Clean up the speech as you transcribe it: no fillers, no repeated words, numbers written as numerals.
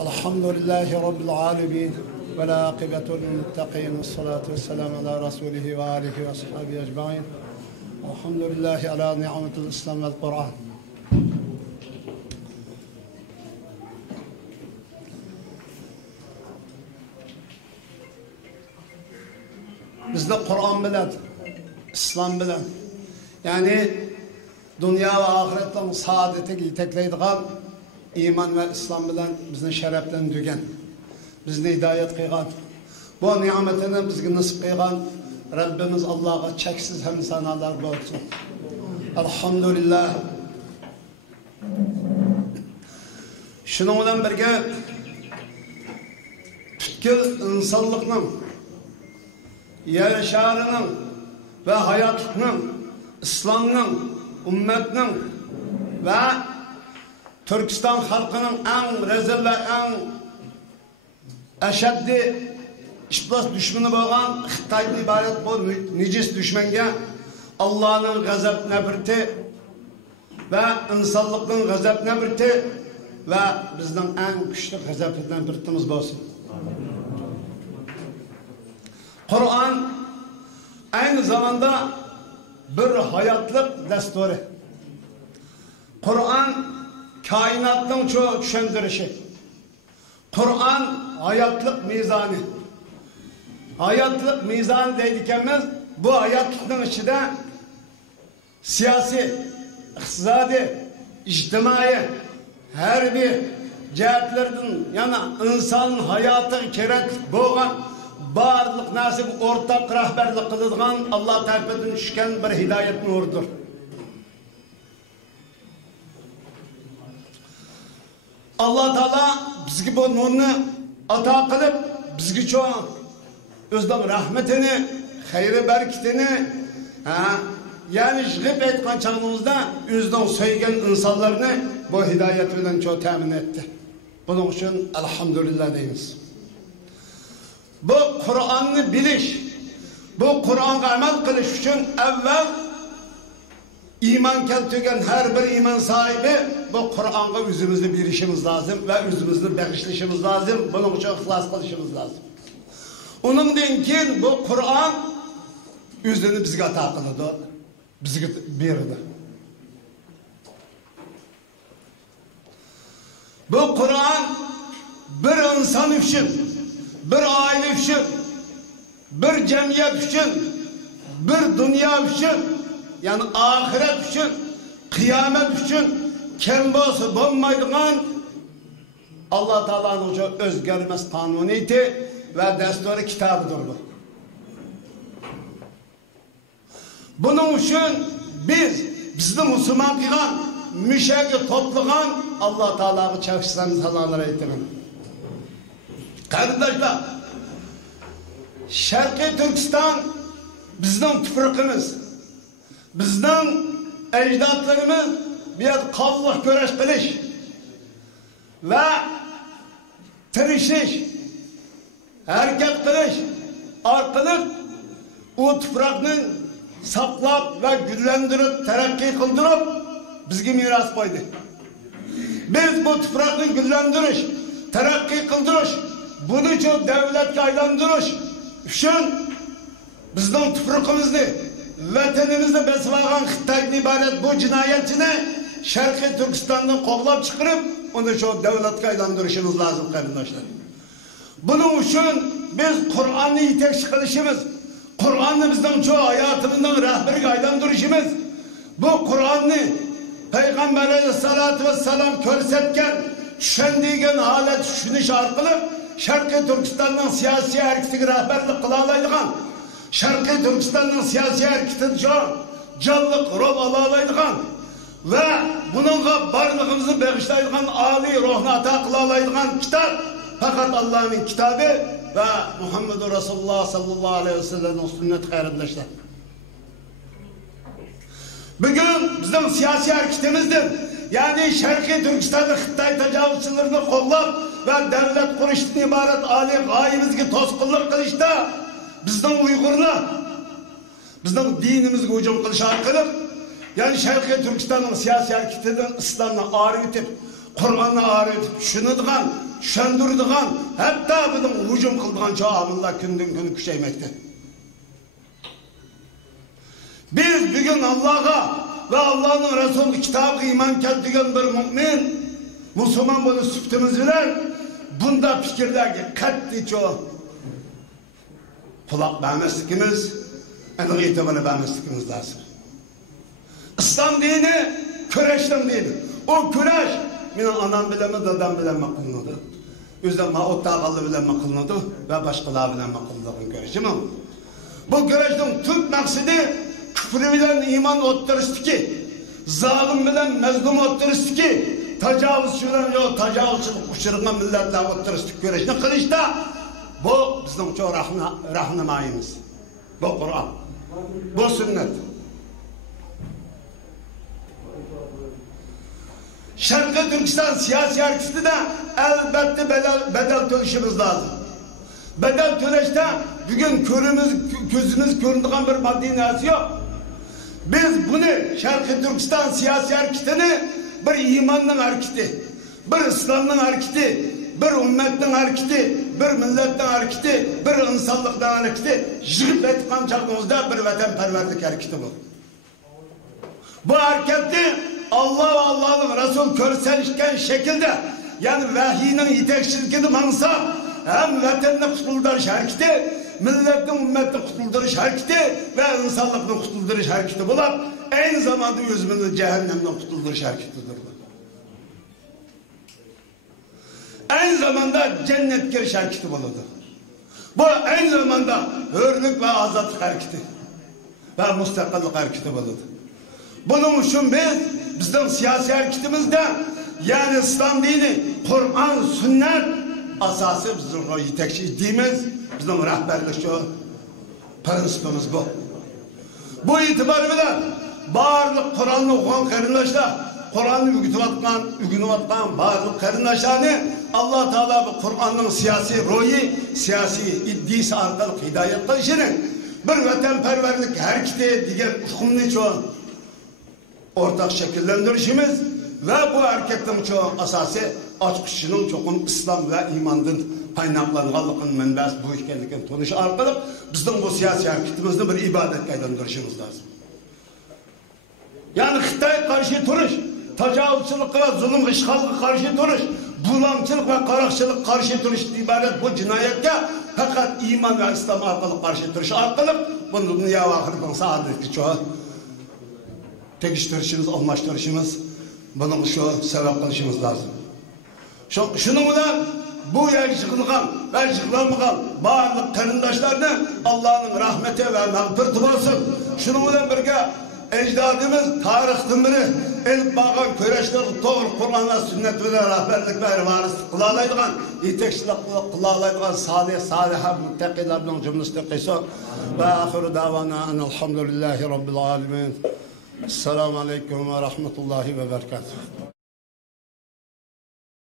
Elhamdülillahi Rabbil alemin. Ve la akibetul muttaqin. Vessalatu vesselamu ala Resulihi ve alihi ve ashabihi ecmain. Elhamdülillahi ala ni'metil İslam vel Kur'an. Bizde Kur'an bilen, İslam bilen, yani dünya ve ahiretten saadeti yetekleydiğen iman ve İslam bilen bizni şereften dügen, bizni hidayet kıygan, bu nimetini bizge nasip kıygan Rabbimiz Allah'a çeksiz hem sanalar olsun. Elhamdülillah. Şunun bilen birge tütkül insanlıkның, yer şarının ve hayatının, İslam'ın, ümmetinin ve Türkistan halkının en rezil ve en eşeddi işbaz düşmanı boğan Xitay'dan ibaret bu nicis düşmenge Allah'ın gazap nebirti ve insanlıkın gazap nebirti ve bizden en güçlü gazapından birtimiz olsun. Kur'an aynı zamanda bir hayatlık desturi. Kur'an kainatın çoğu düşündürüşü. Kur'an hayatlık mizanı. Hayatlık mizanı deydikimiz bu hayatlıkın içinde siyasi, iktisadi, ictimai her bir cihetlerden yana insanın hayatı kerek boğan barlık nasip ortak rahberlik kılıngan Allah tarafından düşken bir hidayet nurudur. Allah Teala bizge bu nurunu ata kılıp bizge çoğun özden rahmetini, hayri berketini yani jgip etken çağımızda özden söygen insanlarını bu hidayet bilen çoğu temin etti. Bunun için elhamdülillah deyimiz. Bu Kur'an'ı biliş, bu Kur'an'a amel kılış için evvel iman keltügen her bir iman sahibi bu Kur'an'a özümüzü bilişimiz lazım ve özümüzü bağışlaşımız lazım. Bunun için ihlas kılışımız lazım. Onun denkin bu Kur'an özünü bizge ata kılıdı, bizge berdi. Bu Kur'an bir insan için, bir aile için, bir cemiyet için, bir dünya için, yani ahiret için, kıyamet için, kembası bulmaydıgan Allah Teala'nın özgürmez kanuniyeti ve desturi kitabıdır bu. Bunun için bizni Müslüman kılan, müşeki toplayan Allah Teala'nın çevşislerini sanalara ettirin. Kardeşler, Şarkı Türkistan bizden tüfrükümüz, bizden ecdatlarımız bir kavlıq göreş kılış ve tirişiş, hareket kılış arkalık o tüfrükünün saklap ve güllendirip, terakki kıldırıp bizge miras koydu. Biz bu tüfrükünü güllendiriş, terakki kıldırış, bunu için devletke aylandırış üçün bizden tüfrükümüzde, vatanımızda besvagan Xitay'dan ibaret bu cinayetini Şarkı Türkistan'dan koglap çıkarıp onu şu devletke aylandırışımız lazım kardeşler. Bunun için biz Kur'an'ı yetekçi kılışımız, Kur'an'ı bizden çoğu hayatımızdan rehberlik aylandırışımız, bu Kur'an'ı Peygamber Aleyhisselatü Vesselam körsetken, düşendiğin halet düşünüş arkalı Şarkı Türkistan'ın siyasi hareketine rehberlik kılalaydıgan, Şarkı Türkistan'ın siyasi hareketine canlık rol alalaydıgan ve bununla barlığımızı bağışlaydıgan Ali ruhuna ata kılalaydıgan kitap fakat Allah'ın kitabı ve Muhammed Resulullah sallallahu aleyhi ve sellem'in sünnet kardeşler. Bugün bizim siyasi hareketimizdir. Yani Şarkı Türkistan'da Xitay tecavüzçilerini kollap ve devlet kuruştan ibaret Ali gayemizge tosqunluk kılışta bizden Uygurlar, bizden dinimizge hücum kılış arkalık yani Şarkı Türkistan'ın siyasi hareketinden İslam'la ağrı etip Kur'an'ı öğretip düşünüdüğün, düşündürdüğün, hatta bunun hücum kıldığın çoğamında günden gün küçeymekte. Biz bugün Allah'a ve Allah'ın Resulü kitabı iman ettiğin bir mümin, Müslüman bunu süftümüz bilen, bunda fikirlerge katli çoğu kulak vermezlikimiz, en itibarı vermezlikimiz lazım. İslam dini, küreşten dini. O küreş, benim anam bileme, dadam bileme kılınırdı. O yüzden Mahut Dağalı bileme kılınırdı ve başkaları bileme kılınırdı küreşi mi? Bu küreşin tüm maksidi, küfrü bilen iman oturuştu ki, zalim bilen mezlum oturuştu ki, tecavüzçü bilen yok, tecavüzçülük uçurgan milletler oturuştu küreşini kılıçta, bu bizim çok rahnumayımız. Bu Kur'an, bu sünnet. Şarkı Türkistan siyasi hareketi de elbette bedel töleşimiz lazım. Bedel töleşte bugün gözümüz göründüğün bir maddi nesi yok. Biz bunu Şarkı Türkistan siyasi hareketini bir imanın hareketi, bir İslam'ın hareketi, bir ümmetin hareketi, bir milletin hareketi, bir insanlıktan hareketi, jığıp etkan çağımızda bir vatanperverlik hareketi bu. Bu hareketi Allah ve Allah'ın Resul körselişken şekilde, yani vahiyinin yetekçilikini mansa, hem vatanını kutulduruş hareketi, milletin ümmetini kutulduruş hareketi ve insanlıkını kutulduruş hareketi bulan, aynı zamanda yüzümünü cehennemden kutulduruş hareketidir. Aynı zamanda cennet giriş hareketi buludu. Bu aynı zamanda hürlük ve azatlık hareketi ve müstakillik hareketi buludu. Bunun için bizim siyasi hareketimizde, yani İslam dini, Kur'an, sünnet asası bizim o yetekçi dediğimiz, bizim rehberlik şu prensipimiz bu. Bu itibarıyla bağırlık Kur'an'ı okuyan karındaşlar, Kur'an'ı ügünüvatkan bağırlık karındaşlarını Allah Teala bu Kur'an'ın siyasi rolü, siyasi iddisi arkalık hidayet kılışını bir vatanperverlik hareketi diğer hükümlü çoğun ortak şekillendirişimiz ve bu hareketin çoğu asası açıkçının çoğun İslam ve imandan kaynaklanğanlığın menbesi bu işkenlikin tanışı arkalık bizim bu siyasi hareketimizde bir ibadet kaydandirişimiz lazım. Yani Xitay karşı duruş, tecavüzçülük ve zulüm işgalığa karşı duruş, bulamçılık ve karakçılık karşı duruş ibaret bu cinayette fakat iman ve İslam arkalık karşı duruş arkalık bunun dünya ve ahirinin saadeti çoğu tekiştirişimiz, anlaştırışımız bunun şu sebep kılışımız lazım. Şununla bu yakışıklıgan ve yakışıklanmagan bağırlık karındaşlarını Allah'ın rahmeti ve mağfireti olsun. Şununla birge ecdadımız tarihten beri el bağın köreşler doğru Kur'an'la sünnet ve rehberlik ve varislik kılalaydıgan, yetekçilik kılalaydıgan salihah muttakilerden cümlesi kıysa ve ahiru davana enelhamdülillahi rabbil alemin. Esselamu aleyküm ve rahmetullahi ve berekatuhu.